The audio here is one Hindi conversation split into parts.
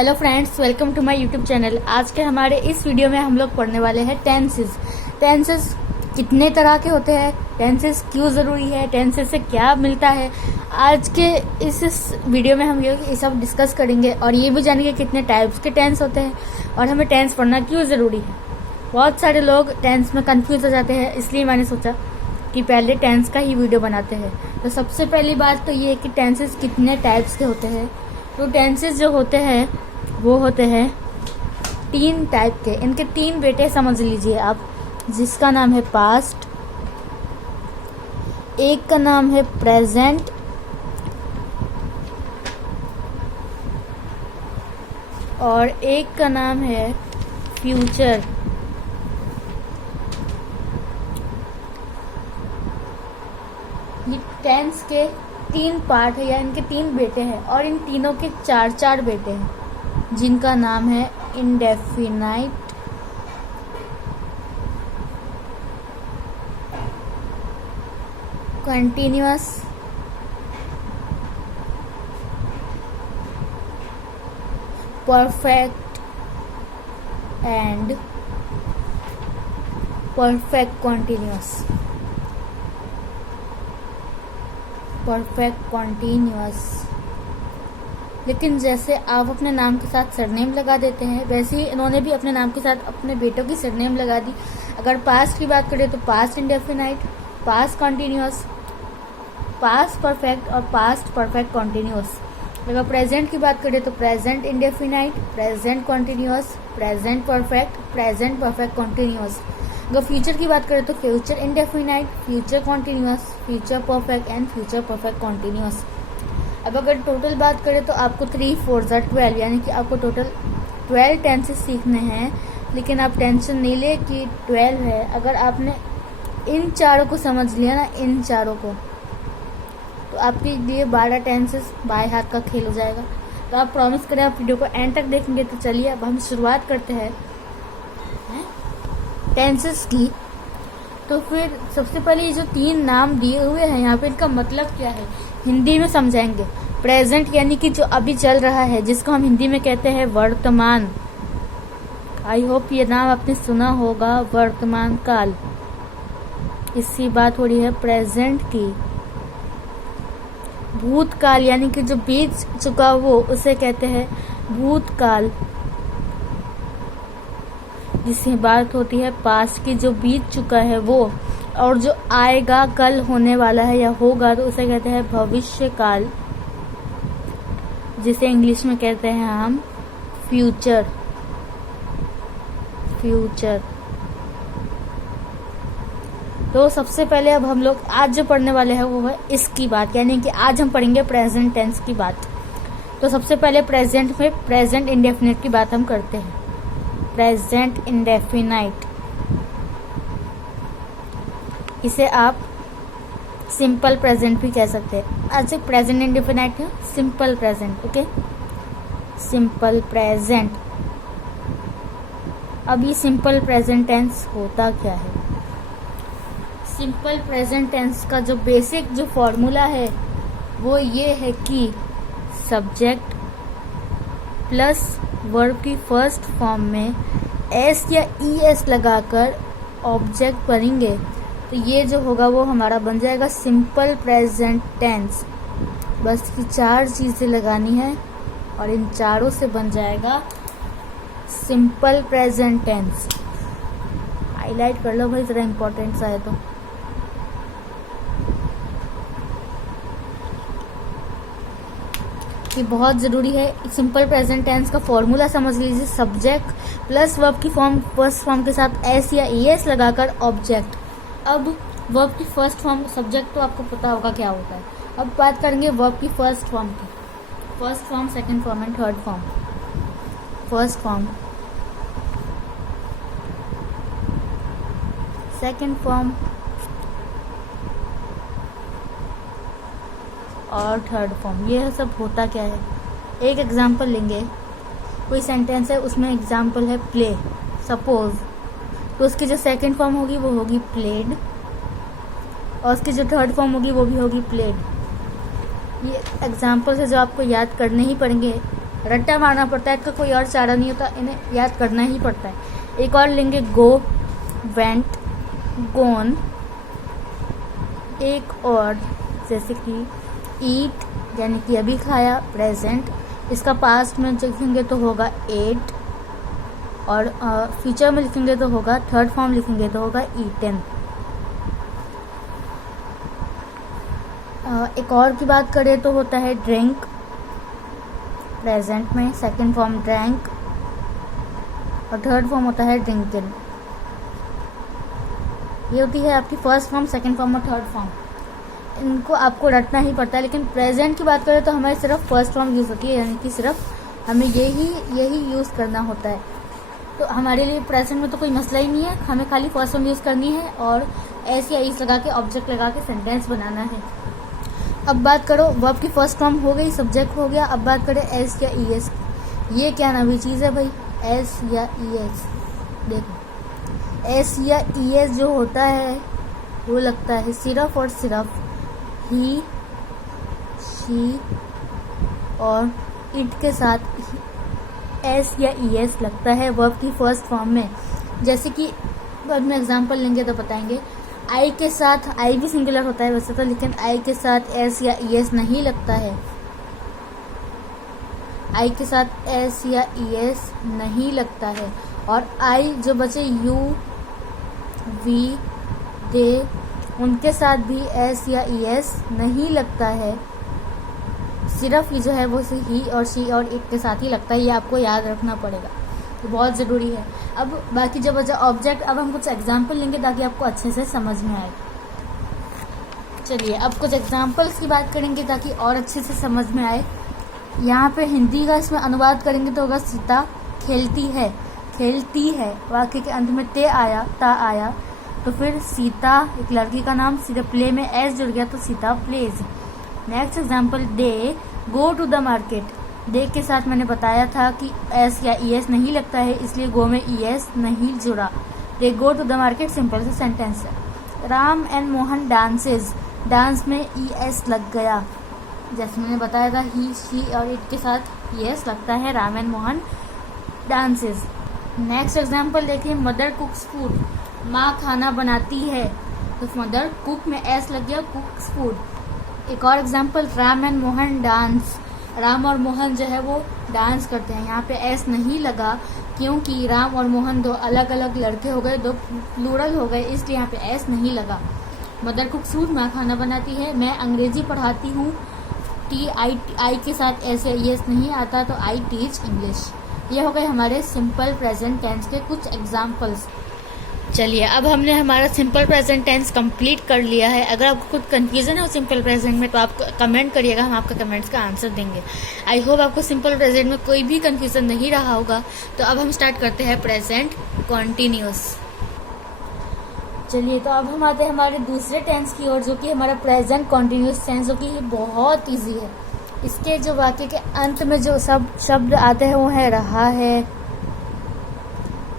Hello friends, welcome to my YouTube channel. आज के हमारे इस वीडियो में हम लोग पढ़ने वाले हैं टेंसेस। टेंसेस कितने तरह के होते हैं, टेंसेस क्यों ज़रूरी है, टेंसेस से क्या मिलता है। आज के इस वीडियो में हम ये सब डिस्कस करेंगे और ये भी जानेंगे कितने टाइप्स के टेंस होते हैं और हमें टेंस पढ़ना क्यों ज़रूरी है। बहुत सारे लोग टेंस में कंफ्यूज हो जाते हैं, इसलिए मैंने सोचा कि पहले टेंस का ही वीडियो बनाते हैं। तो सबसे पहली बात तो ये है कि टेंसेस कितने टाइप्स के होते हैं। तो टेंसेस जो होते हैं वो होते हैं 3 टाइप के। इनके 3 बेटे समझ लीजिए आप, जिसका नाम है पास्ट, एक का नाम है प्रेजेंट और एक का नाम है फ्यूचर। ये टेंस के 3 पार्ट है या इनके 3 बेटे हैं और इन तीनों के 4 बेटे हैं, जिनका नाम है indefinite, continuous, perfect and perfect continuous. Perfect continuous. लेकिन जैसे आप अपने नाम के साथ सरनेम लगा देते हैं, वैसे ही इन्होंने भी अपने नाम के साथ अपने बेटों की सरनेम लगा दी। अगर पास्ट की बात करें तो past indefinite, past continuous, past perfect और पास्ट परफेक्ट कॉन्टिन्यूअस। अगर प्रेजेंट की बात करें तो present indefinite, present continuous, present perfect, present perfect continuous. अगर फ्यूचर की बात करें तो future indefinite, future continuous, future perfect and future perfect continuous. अब अगर टोटल बात करें तो आपको 3 4 12 यानी कि आपको टोटल 12 टेंसेस सीखने हैं। लेकिन आप टेंशन नहीं ले कि 12 है, अगर आपने इन चारों को समझ लिया ना, इन चारों को, तो आपके लिए 12 टेंसेस बाय हाथ का खेल हो जाएगा। तो आप प्रॉमिस करें आप वीडियो को एंड तक देखेंगे। तो चलिए अब हम शुरुआत करते हैं टेंसेस की। तो फिर सबसे पहले ये जो 3 नाम दिए हुए हैं यहाँ पे, इनका मतलब क्या है हिंदी में समझाएंगे। प्रेजेंट यानी कि जो अभी चल रहा है, जिसको हम हिंदी में कहते हैं वर्तमान। आई होप ये नाम आपने सुना होगा, वर्तमान काल। इसकी बात हो रही है प्रेजेंट की। भूतकाल यानी कि जो बीत चुका वो, उसे कहते हैं भूतकाल। जिसकी बात होती है पास्ट की, जो बीत चुका है वो, और जो आएगा, कल होने वाला है या होगा, तो उसे कहते हैं भविष्य काल, जिसे इंग्लिश में कहते हैं हम फ्यूचर। फ्यूचर। तो सबसे पहले अब हम लोग आज जो पढ़ने वाले हैं वो है इसकी बात, यानी कि आज हम पढ़ेंगे प्रेजेंट टेंस की बात। तो सबसे पहले प्रेजेंट में प्रेजेंट इंडेफिनिट की बात हम करते हैं। प्रेजेंट इंडेफिनाइट, इसे आप सिंपल प्रेजेंट भी कह सकते हैं। आज प्रेजेंट इंडेफिनाइट है simple present. Okay, simple present. अब ये सिंपल प्रेजेंट टेंस होता क्या है? सिंपल प्रेजेंट टेंस का जो बेसिक जो फॉर्मूला है वो ये है कि सब्जेक्ट प्लस वर्ब की फर्स्ट फॉर्म में एस या ई एस लगाकर ऑब्जेक्ट बनेंगे, तो ये जो होगा वो हमारा बन जाएगा सिंपल प्रेजेंट टेंस। बस की 4 चीज़ें लगानी है और इन चारों से बन जाएगा सिंपल प्रेजेंट टेंस। हाईलाइट कर लो भाई, ज़रा इम्पोर्टेंट सा है तो। ये बहुत ज़रूरी है। सिंपल प्रेजेंट टेंस का फॉर्मूला समझ लीजिए। सब्जेक्ट प्लस वर्ब की फॉर्म फर्स्ट फॉर्म के साथ एस या ई एस लगाकर ऑब्जेक्ट। अब वर्ब की फर्स्ट फॉर्म, सब्जेक्ट तो आपको पता होगा क्या होता है। अब बात करेंगे वर्ब की फर्स्ट फॉर्म की। First form, second form and third form. First form, second form और थर्ड फॉर्म। ये सब होता क्या है, एक एग्जांपल लेंगे। कोई सेंटेंस है, उसमें एग्जांपल है प्ले, सपोज, तो उसकी जो सेकंड फॉर्म होगी वो होगी प्लेड और उसकी जो थर्ड फॉर्म होगी वो भी होगी प्लेड। ये एग्जाम्पल्स है जो आपको याद करने ही पड़ेंगे, रट्टा मारना पड़ता है, इसका कोई और चारा नहीं होता, इन्हें याद करना ही पड़ता है। एक और लेंगे गो, वेंट, गोन। एक और जैसे कि ईट यानी कि अभी खाया, प्रेजेंट, इसका पास्ट में लिखेंगे तो होगा एट, और फ्यूचर में लिखेंगे तो होगा, थर्ड फॉर्म लिखेंगे तो होगा ईटन। एक और की बात करें तो होता है ड्रिंक, प्रेजेंट में सेकंड फॉर्म ड्रैंक, और थर्ड फॉर्म होता है ड्रिंकन। ये होती है आपकी फर्स्ट फॉर्म, सेकंड फॉर्म और थर्ड फॉर्म। इनको आपको रटना ही पड़ता है। लेकिन प्रेजेंट की बात करें तो हमारी सिर्फ फर्स्ट फॉर्म यूज़ होती है, यानी कि सिर्फ हमें यही यूज़ करना होता है। तो हमारे लिए प्रेजेंट में तो कोई मसला ही नहीं है, हमें खाली फर्स्ट फॉर्म यूज़ करनी है और एस या ईस लगा के, ऑब्जेक्ट लगा के सेंटेंस बनाना है। अब बात करो, वर्ब की फर्स्ट फॉर्म हो गई, सब्जेक्ट हो गया। अब बात करें एस या ई एस। ये क्या नवी चीज़ है भाई, एस या ई एस। देखो एस या ई एस जो होता है वो लगता है सिर्फ और सिर्फ ही, शी और इट के साथ एस या ई एस लगता है वर्ब की फर्स्ट फॉर्म में। जैसे कि वर्ब में एग्जांपल लेंगे तो बताएंगे, आई के साथ, आई भी सिंगुलर होता है वैसे तो, लेकिन आई के साथ एस या ई एस नहीं लगता है। आई के साथ एस या ई एस नहीं लगता है। और आई जो बचे यू, वी, दे, उनके साथ भी एस या ई एस नहीं लगता है। सिर्फ ये जो है वो ही और शी और इट के साथ ही लगता है। ये आपको याद रखना पड़ेगा, तो बहुत ज़रूरी है। अब बाकी जो बचा ऑब्जेक्ट, अब हम कुछ एग्जाम्पल लेंगे ताकि आपको अच्छे से समझ में आए। चलिए अब कुछ एग्जाम्पल्स की बात करेंगे ताकि और अच्छे से समझ में आए। यहाँ पे हिंदी का इसमें अनुवाद करेंगे तो होगा सीता खेलती है, खेलती है। वाक्य के अंत में ते आया, ता आया, तो फिर सीता एक लड़की का नाम, सीधा प्ले में एस जुड़ गया तो Sita plays. Next example, they go to the market. They के साथ मैंने बताया था कि एस या ई एस नहीं लगता है, इसलिए गो में ई एस नहीं जुड़ा। They go to the market simple सा सेंटेंस है। Ram and Mohan dances, dance में ई एस लग गया। जैसे मैंने बताया था ही, शी और इट के साथ ई एस लगता है, Ram and Mohan dances. Next example देखिए, मदर कुक्स फूड, माँ खाना बनाती है, तो मदर कुक में एस लग गया, कुक्स फूड। एक और example, Ram and Mohan dance, Ram और मोहन जो है वो डांस करते हैं। यहाँ पे एस नहीं लगा क्योंकि राम और मोहन दो अलग अलग लड़के हो गए, दो प्लूरल हो गए, इसलिए यहाँ पे एस नहीं लगा। मदर कुक्स फूड, माँ खाना बनाती है। मैं अंग्रेजी पढ़ाती हूँ, टी आई के साथ एस या ई एस नहीं आता, तो आई टीच इंग्लिश। ये हो गए हमारे सिंपल प्रेजेंट टेंस के कुछ एग्जाम्पल्स। चलिए अब हमने हमारा सिंपल प्रेजेंट टेंस कंप्लीट कर लिया है। अगर आपको कुछ कंफ्यूजन है सिंपल प्रेजेंट में तो आप कमेंट करिएगा, हम आपका कमेंट्स का आंसर देंगे। आई होप आपको सिंपल प्रेजेंट में कोई भी कंफ्यूजन नहीं रहा होगा। तो अब हम स्टार्ट करते हैं प्रेजेंट कॉन्टिन्यूस। चलिए तो अब हम आते हैं हमारे दूसरे टेंस की ओर, जो कि हमारा प्रेजेंट कॉन्टिन्यूस टेंस, जो कि बहुत ईजी है। इसके जो वाक्य के अंत में जो शब्द आते हैं वो है रहा है,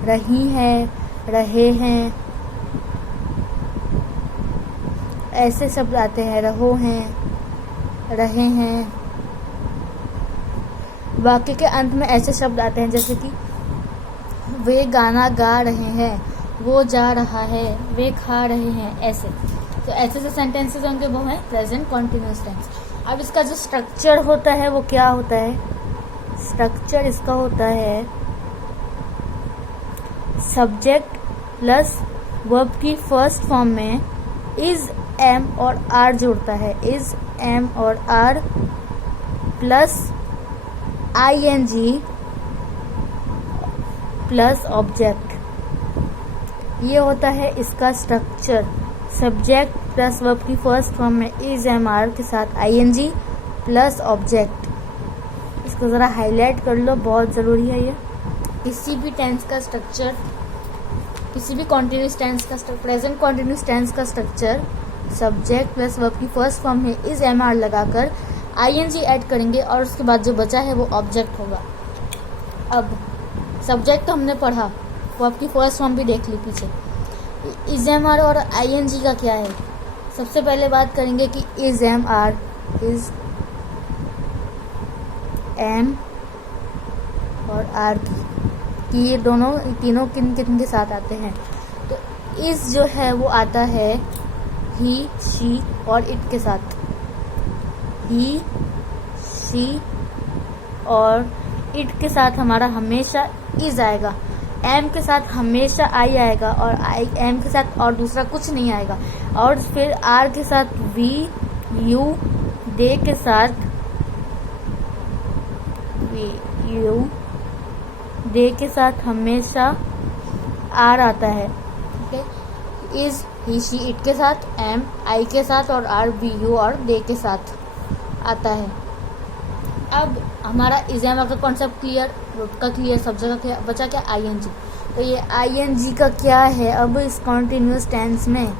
रही है, रहे हैं, ऐसे शब्द आते हैं। रहो हैं, रहे हैं। वाक्य के अंत में ऐसे शब्द आते हैं जैसे कि वे गाना गा रहे हैं, वो जा रहा है, वे खा रहे हैं, ऐसे। तो ऐसे से सेंटेंसेस होंगे वो है प्रेजेंट कॉन्टिन्यूस टेंस। अब इसका जो स्ट्रक्चर होता है वो क्या होता है? स्ट्रक्चर इसका होता है सब्जेक्ट प्लस वर्ब की फर्स्ट फॉर्म में इज, एम और आर जुड़ता है। इज, एम और are plus I N G plus object. ये होता है इसका स्ट्रक्चर। सब्जेक्ट प्लस वर्ब की फर्स्ट फॉर्म में इज, एम, आर के साथ I N G plus object. इसको ज़रा हाईलाइट कर लो, बहुत ज़रूरी है ये। किसी भी टेंस का स्ट्रक्चर, किसी भी कॉन्टिन्यूस टेंस का, प्रेजेंट कॉन्टिन्यूस टेंस का स्ट्रक्चर सब्जेक्ट प्लस वर्ब की फर्स्ट फॉर्म में इज, एम, आर लगाकर आईएनजी ऐड करेंगे और उसके बाद जो बचा है वो ऑब्जेक्ट होगा। अब सब्जेक्ट तो हमने पढ़ा, वर्ब की फर्स्ट फॉर्म भी देख ली पीछे। इज, एम, आर और आईएनजी का क्या है? सबसे पहले बात करेंगे कि is, am, are, is, am, और आर की, कि ये तीनों किन किन के साथ आते हैं। तो इस जो है वो आता है ही, शी और इट के साथ। ही, शी और इट के साथ हमारा हमेशा इज आएगा। एम के साथ हमेशा आई आएगा और आई एम के साथ और दूसरा कुछ नहीं आएगा। और फिर आर के साथ वी, यू, दे के साथ वी, यू, दे के साथ हमेशा आर आता है। ठीक है, इज, ही, शी, इट के साथ, एम, आई के साथ और आर, वी, यू और दे के साथ आता है। अब हमारा इज एम का कॉन्सेप्ट क्लियर, वर्ब का क्लियर, सब्जेक्ट का क्लियर, बचा क्या आईएनजी। तो ये आईएनजी का क्या है अब इस कॉन्टिन्यूअस टेंस में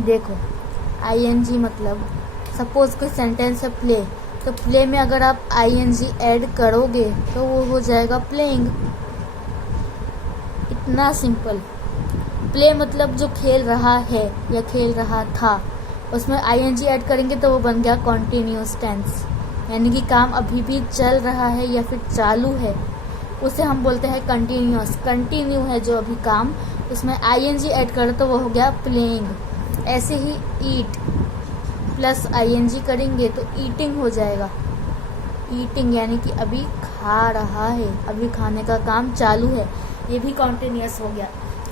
देखो। आईएनजी मतलब सपोज कोई सेंटेंस है प्ले, तो प्ले में अगर आप आईएनजी ऐड करोगे तो वो हो जाएगा प्लेइंग। इतना सिंपल। प्ले मतलब जो खेल रहा है या खेल रहा था, उसमें आईएनजी ऐड करेंगे तो वो बन गया कॉन्टिन्यूअस टेंस, यानी कि काम अभी भी चल रहा है या फिर चालू है, उसे हम बोलते हैं कंटिन्यूअस। कंटिन्यू है जो अभी काम, उसमें आईएनजी ऐड करो तो वो हो गया प्लेइंग। ऐसे ही ईट प्लस आईएनजी करेंगे तो ईटिंग हो जाएगा। ईटिंग यानी कि अभी खा रहा है, अभी खाने का काम चालू है, ये भी कॉन्टिन्यूअस हो गया।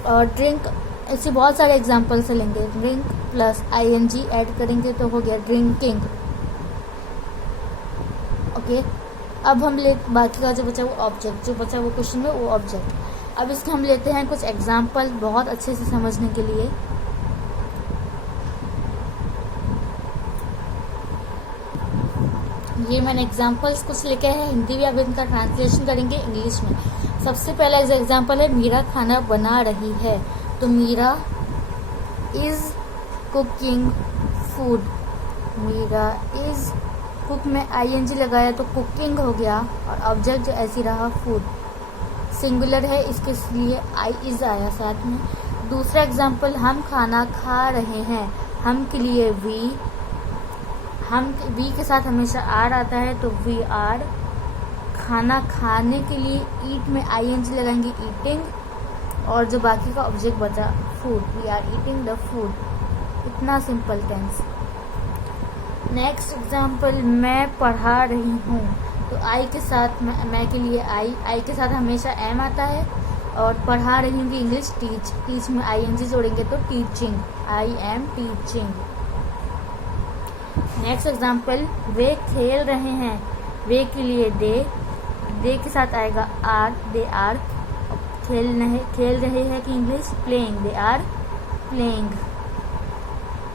और ड्रिंक, ऐसे बहुत सारे एग्जाम्पल से लेंगे। ड्रिंक प्लस आईएनजी ऐड करेंगे तो हो गया ड्रिंकिंग। ओके, अब हम ले बाकी का जो बचा वो ऑब्जेक्ट, जो बचा वो क्वेश्चन में वो ऑब्जेक्ट। अब इसको हम लेते हैं कुछ एग्जाम्पल बहुत अच्छे से समझने के लिए। ये मैंने एग्जाम्पल्स कुछ लिखे हैं, हिंदी भी अब इनका ट्रांसलेशन करेंगे इंग्लिश में। सबसे पहला एग्जाम्पल है मीरा खाना बना रही है, तो Meera is cooking food. Meera is, cook में आईएनजी लगाया तो कुकिंग हो गया और ऑब्जेक्ट जो ऐसी रहा फूड। सिंगुलर है इसके लिए आई इज आया साथ में। दूसरा एग्जाम्पल, हम खाना खा रहे हैं, हम के लिए वी, हम वी के साथ हमेशा आर आता है तो वी आर। खाना खाने के लिए ईट में आईएनजी लगाएंगे ईटिंग, और जो बाकी का ऑब्जेक्ट बचा food, we are eating the food. इतना सिंपल टेंस। नेक्स्ट एग्जाम्पल, मैं पढ़ा रही हूँ, तो आई के साथ मैं के लिए आई के साथ हमेशा एम आता है, और पढ़ा रही हूँ की इंग्लिश टीच, टीच में आईएनजी जोड़ेंगे तो teaching, I am teaching. Next example, वे खेल रहे हैं, वे के लिए दे के साथ आएगा आर, दे आर। खेल रहे हैं कि English playing, they are playing.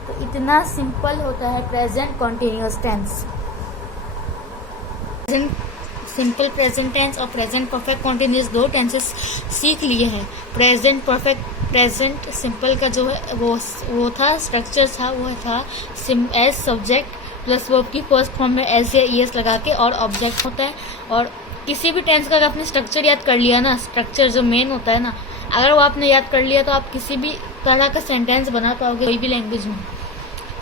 तो इतना सिंपल होता है present continuous tense. Simple present tense और प्रेजेंट परफेक्ट कॉन्टिन्यूअस दो टेंसेस सीख लिए हैं। प्रेजेंट परफेक्ट, प्रेजेंट सिंपल का जो है वो था स्ट्रक्चर था, वो था एज सब्जेक्ट प्लस वर्ब की फर्स्ट फॉर्म में एस या ईएस लगा के और ऑब्जेक्ट होता है। और किसी भी टेंस का अगर आपने स्ट्रक्चर याद कर लिया ना, स्ट्रक्चर जो मेन होता है ना, अगर वो आपने याद कर लिया तो आप किसी भी तरह का सेंटेंस बना पाओगे कोई भी लैंग्वेज में।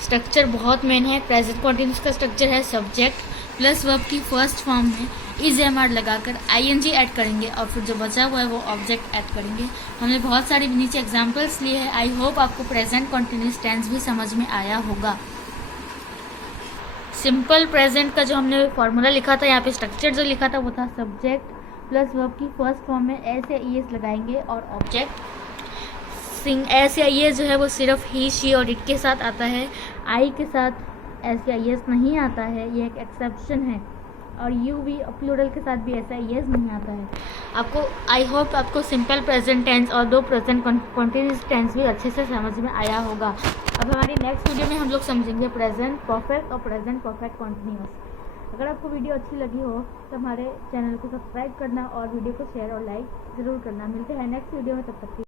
स्ट्रक्चर बहुत मेन है। प्रेजेंट कॉन्टिन्यूअस का स्ट्रक्चर है सब्जेक्ट प्लस वर्ब की फर्स्ट फॉर्म में इज एम आर लगाकर आईएनजी ऐड करेंगे और फिर जो बचा हुआ है वो ऑब्जेक्ट ऐड करेंगे। हमने बहुत सारे नीचे एग्जांपल्स लिए हैं। आई होप आपको प्रेजेंट कॉन्टिन्यूअस टेंस भी समझ में आया होगा। सिंपल प्रेजेंट का जो हमने फॉर्मूला लिखा था, यहाँ पे स्ट्रक्चर जो लिखा था वो था सब्जेक्ट प्लस वर्ब की फर्स्ट फॉर्म में एस या ईएस लगाएंगे और ऑब्जेक्ट। एस या ईएस जो है वो सिर्फ ही, शी और इट के साथ आता है। आई के साथ एस या ईएस नहीं आता है, ये एक एक्सेप्शन है। और यू भी प्लूरल के साथ भी ऐसा ईएस नहीं आता है। आपको आई होप आपको सिंपल प्रेजेंट टेंस और दो प्रेजेंट कॉन्टिन्यूअस टेंस भी अच्छे से समझ में आया होगा। अब हमारी नेक्स्ट वीडियो में हम लोग समझेंगे प्रेजेंट परफेक्ट और प्रेजेंट परफेक्ट कॉन्टिन्यूअस। अगर आपको वीडियो अच्छी लगी हो तो हमारे चैनल को सब्सक्राइब करना और वीडियो को शेयर और लाइक ज़रूर करना। मिलते हैं नेक्स्ट वीडियो में, तब तक